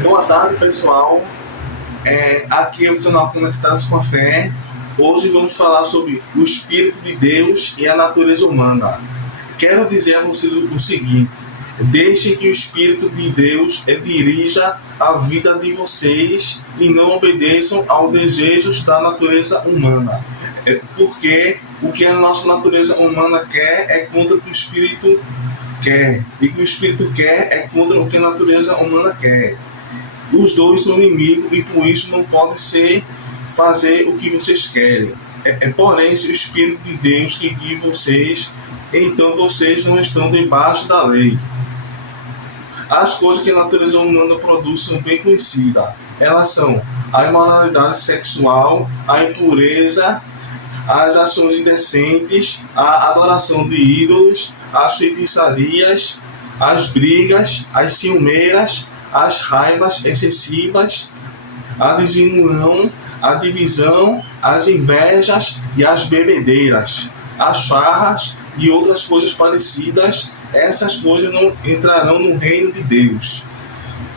Boa tarde, pessoal. Aqui é o canal Conectados com a Fé. Hoje vamos falar sobre o Espírito de Deus e a natureza humana. Quero dizer a vocês o seguinte: deixem que o Espírito de Deus dirija a vida de vocês e não obedeçam aos desejos da natureza humana. Porque o que a nossa natureza humana quer é contra o que o Espírito quer. E o que o Espírito quer é contra o que a natureza humana quer. Os dois são inimigos e por isso não pode ser fazer o que vocês querem. Porém, se o Espírito de Deus que guia vocês, então vocês não estão debaixo da lei. As coisas que a natureza humana produz são bem conhecidas. Elas são a imoralidade sexual, a impureza, as ações indecentes, a adoração de ídolos, as feitiçarias, as brigas, as ciumeiras, as raivas excessivas, a desunião, a divisão, as invejas e as bebedeiras, as farras e outras coisas parecidas. Essas coisas não entrarão no reino de Deus.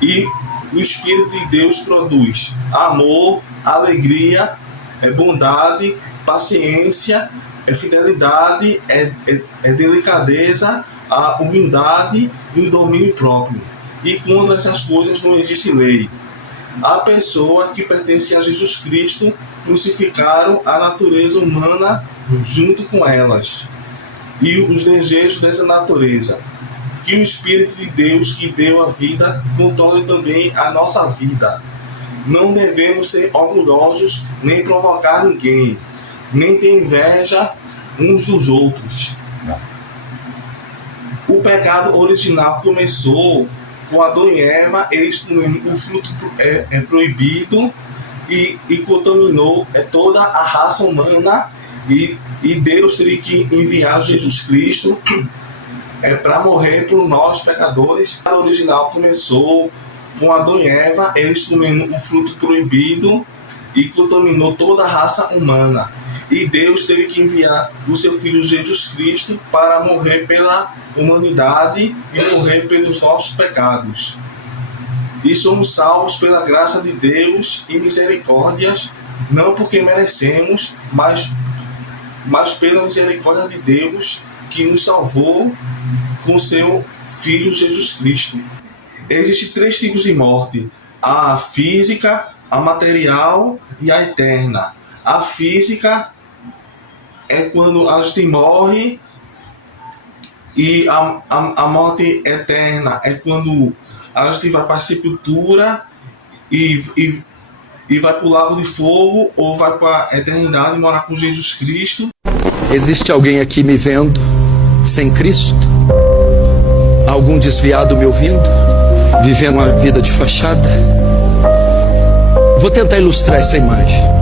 E o Espírito de Deus produz amor, alegria, bondade, paciência, fidelidade, delicadeza, a humildade e o domínio próprio. E contra essas coisas não existe lei. A pessoa que pertence a Jesus Cristo crucificaram a natureza humana junto com elas e os desejos dessa natureza. Que o Espírito de Deus que deu a vida controle também a nossa vida. Não devemos ser orgulhosos nem provocar ninguém, nem ter inveja uns dos outros. O pecado original começou com Adão e Eva, eles comendo o fruto proibido e contaminou toda a raça humana, e Deus teve que enviar Jesus Cristo para morrer por nós pecadores. O pecado original começou com Adão e Eva, eles comendo o fruto proibido e contaminou toda a raça humana. E Deus teve que enviar o seu Filho Jesus Cristo para morrer pela humanidade e morrer pelos nossos pecados. E somos salvos pela graça de Deus e misericórdias, não porque merecemos, mas pela misericórdia de Deus que nos salvou com seu Filho Jesus Cristo. Existem 3 tipos de morte: a física, a material e a eterna. A física é quando a gente morre, e a morte eterna é quando a gente vai para a sepultura e vai para o lago de fogo, ou vai para a eternidade e morar com Jesus Cristo. Existe alguém aqui me vendo sem Cristo? Algum desviado me ouvindo? Vivendo uma vida de fachada? Vou tentar ilustrar essa imagem.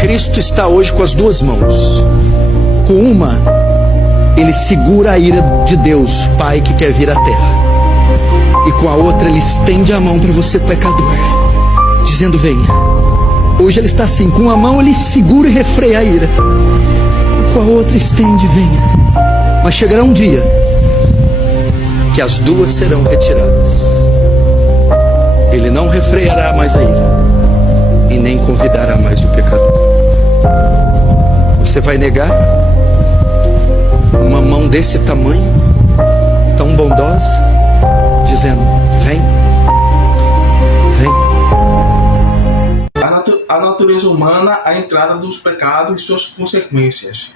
Cristo está hoje com as 2 mãos. Com uma, ele segura a ira de Deus, Pai, que quer vir à terra. E com a outra, ele estende a mão para você, pecador, dizendo: venha. Hoje ele está assim, com uma mão ele segura e refreia a ira, e com a outra estende: venha. Mas chegará um dia que as 2 serão retiradas. Ele não refreará mais a ira e nem convidará mais o pecador. Você vai negar uma mão desse tamanho, tão bondosa, dizendo: vem, vem. A natureza humana, a entrada dos pecados e suas consequências.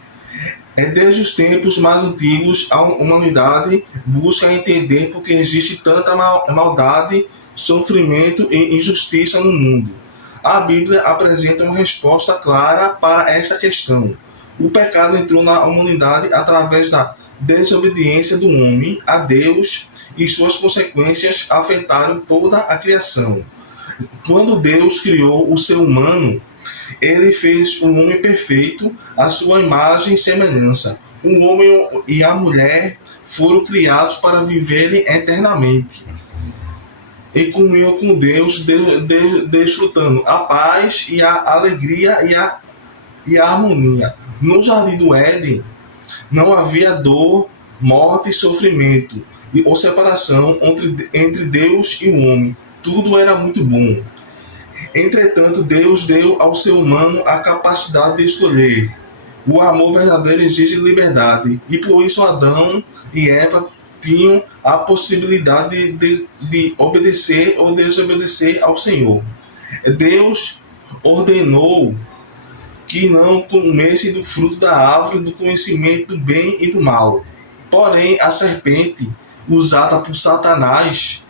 Desde os tempos mais antigos, a humanidade busca entender por que existe tanta maldade, sofrimento e injustiça no mundo. A Bíblia apresenta uma resposta clara para essa questão. O pecado entrou na humanidade através da desobediência do homem a Deus, e suas consequências afetaram toda a criação. Quando Deus criou o ser humano, ele fez o homem perfeito, à sua imagem e semelhança. O homem e a mulher foram criados para viverem eternamente em comunhão com Deus, desfrutando a paz e a alegria e a harmonia. No jardim do Éden não havia dor, morte e sofrimento, ou separação entre Deus e o homem. tudo era muito bom. Entretanto, Deus deu ao ser humano a capacidade de escolher. O amor verdadeiro exige liberdade, e por isso Adão e Eva tinham a possibilidade de obedecer ou desobedecer ao Senhor. Deus ordenou que não comessem do fruto da árvore do conhecimento do bem e do mal. Porém, a serpente, usada por Satanás,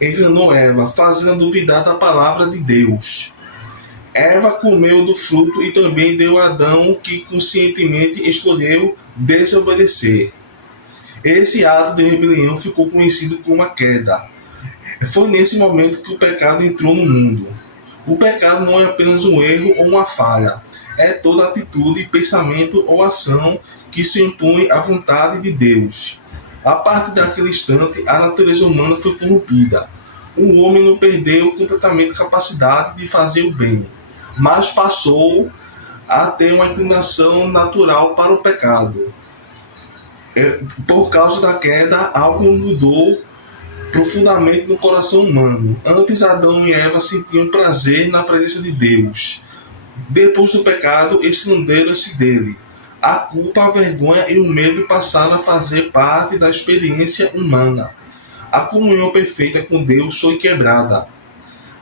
enganou Eva, fazendo duvidar da palavra de Deus. Eva comeu do fruto e também deu a Adão, que conscientemente escolheu desobedecer. Esse ato de rebelião ficou conhecido como a queda. Foi nesse momento que o pecado entrou no mundo. O pecado não é apenas um erro ou uma falha, é toda atitude, pensamento ou ação que se impõe à vontade de Deus. A partir daquele instante, a natureza humana foi corrompida. O homem não perdeu completamente a capacidade de fazer o bem, mas passou a ter uma inclinação natural para o pecado. Por causa da queda, algo mudou profundamente no coração humano. Antes, Adão e Eva sentiam prazer na presença de Deus. Depois do pecado, esconderam-se dele. A culpa, a vergonha e o medo passaram a fazer parte da experiência humana. A comunhão perfeita com Deus foi quebrada.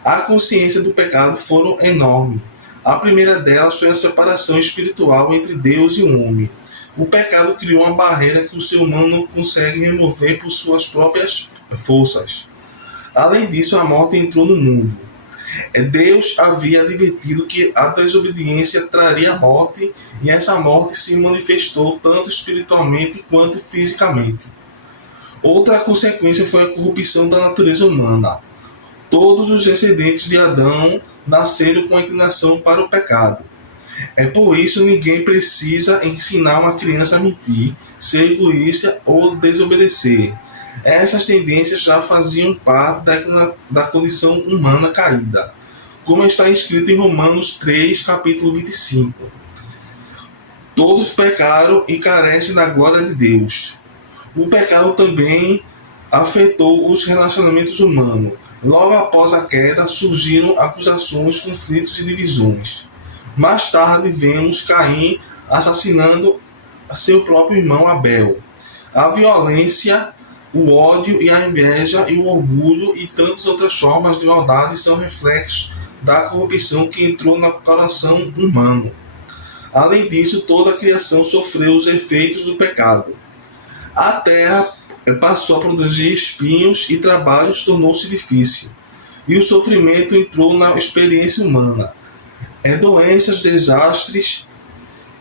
A consciência do pecado foram enorme. A primeira delas foi a separação espiritual entre Deus e o homem. O pecado criou uma barreira que o ser humano não consegue remover por suas próprias forças. Além disso, a morte entrou no mundo. Deus havia advertido que a desobediência traria morte, e essa morte se manifestou tanto espiritualmente quanto fisicamente. Outra consequência foi a corrupção da natureza humana. Todos os descendentes de Adão nasceram com a inclinação para o pecado. Por isso, ninguém precisa ensinar uma criança a mentir, ser egoísta ou desobedecer. Essas tendências já faziam parte da condição humana caída, como está escrito em Romanos 3, capítulo 25. Todos pecaram e carecem da glória de Deus. O pecado também afetou os relacionamentos humanos. Logo após a queda, surgiram acusações, conflitos e divisões. Mais tarde, vemos Caim assassinando seu próprio irmão Abel. A violência, o ódio e a inveja e o orgulho e tantas outras formas de maldade são reflexos da corrupção que entrou no coração humano. Além disso, toda a criação sofreu os efeitos do pecado. A terra passou a produzir espinhos e trabalho tornou-se difícil. E o sofrimento entrou na experiência humana. Doenças, desastres,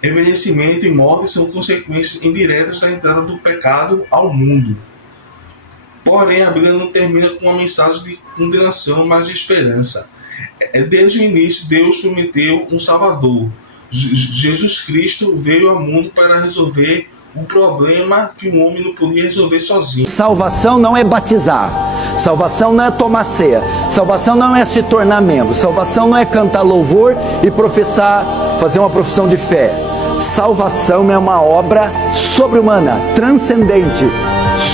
envelhecimento e morte são consequências indiretas da entrada do pecado ao mundo. Porém, a Bíblia não termina com uma mensagem de condenação, mas de esperança. Desde o início, Deus prometeu um Salvador. Jesus Cristo veio ao mundo para resolver um problema que o homem não podia resolver sozinho. Salvação não é batizar, salvação não é tomar ceia, salvação não é se tornar membro, salvação não é cantar louvor e professar, fazer uma profissão de fé. Salvação é uma obra sobre-humana, transcendente,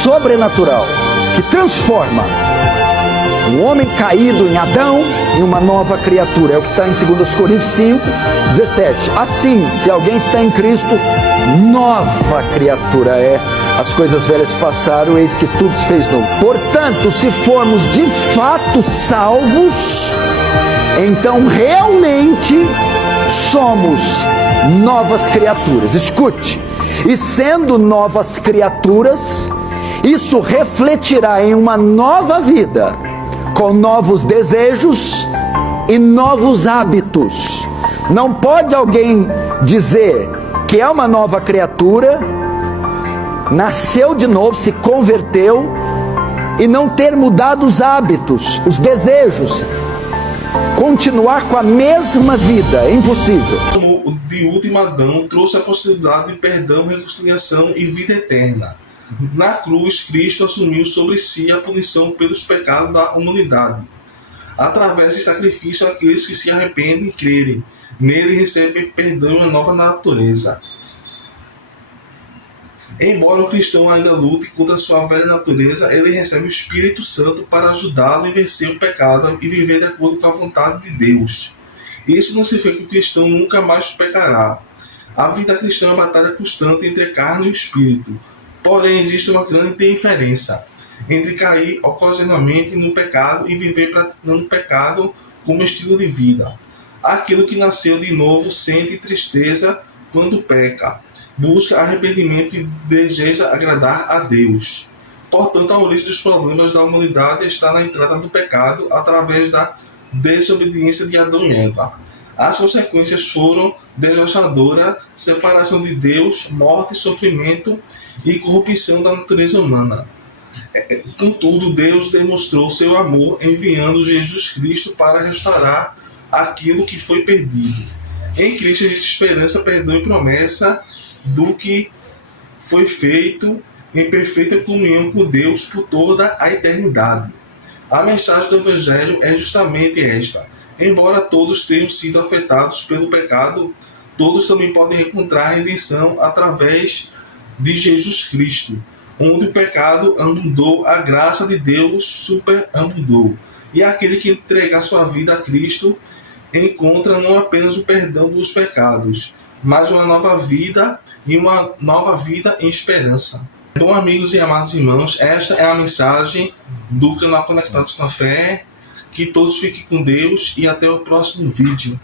sobrenatural, que transforma um homem caído em Adão em uma nova criatura. É o que está em 2 Coríntios 5, 17. Assim, se alguém está em Cristo, nova criatura é. As coisas velhas passaram, eis que tudo se fez novo. Portanto, se formos de fato salvos, então realmente somos novas criaturas. Escute, e sendo novas criaturas, isso refletirá em uma nova vida, com novos desejos e novos hábitos. Não pode alguém dizer que é uma nova criatura, nasceu de novo, se converteu e não ter mudado os hábitos, os desejos, continuar com a mesma vida. É impossível. O de último Adão trouxe a possibilidade de perdão, reconciliação e vida eterna. Na cruz, Cristo assumiu sobre si a punição pelos pecados da humanidade. Através de sacrifício, aqueles que se arrependem e crerem nele recebem perdão e uma nova natureza. Embora o cristão ainda lute contra a sua velha natureza, ele recebe o Espírito Santo para ajudá-lo a vencer o pecado e viver de acordo com a vontade de Deus. Isso não significa que o cristão nunca mais pecará. A vida cristã é uma batalha constante entre a carne e o espírito. Porém, existe uma grande diferença entre cair ocasionalmente no pecado e viver praticando o pecado como estilo de vida. Aquilo que nasceu de novo sente tristeza quando peca, busca arrependimento e deseja agradar a Deus. Portanto, a origem dos problemas da humanidade está na entrada do pecado através da desobediência de Adão e Eva. As consequências foram devastadora separação de Deus, morte, sofrimento e corrupção da natureza humana. Contudo, Deus demonstrou seu amor enviando Jesus Cristo para restaurar aquilo que foi perdido. Em Cristo existe esperança, perdão e promessa do que foi feito em perfeita comunhão com Deus por toda a eternidade. A mensagem do Evangelho é justamente esta. Embora todos tenham sido afetados pelo pecado, todos também podem encontrar redenção através de Jesus Cristo, onde o pecado abundou, a graça de Deus superabundou. E aquele que entregar sua vida a Cristo encontra não apenas o perdão dos pecados, mas uma nova vida e uma nova vida em esperança. Bom, amigos e amados irmãos, esta é a mensagem do canal Conectados com a Fé. Que todos fiquem com Deus e até o próximo vídeo.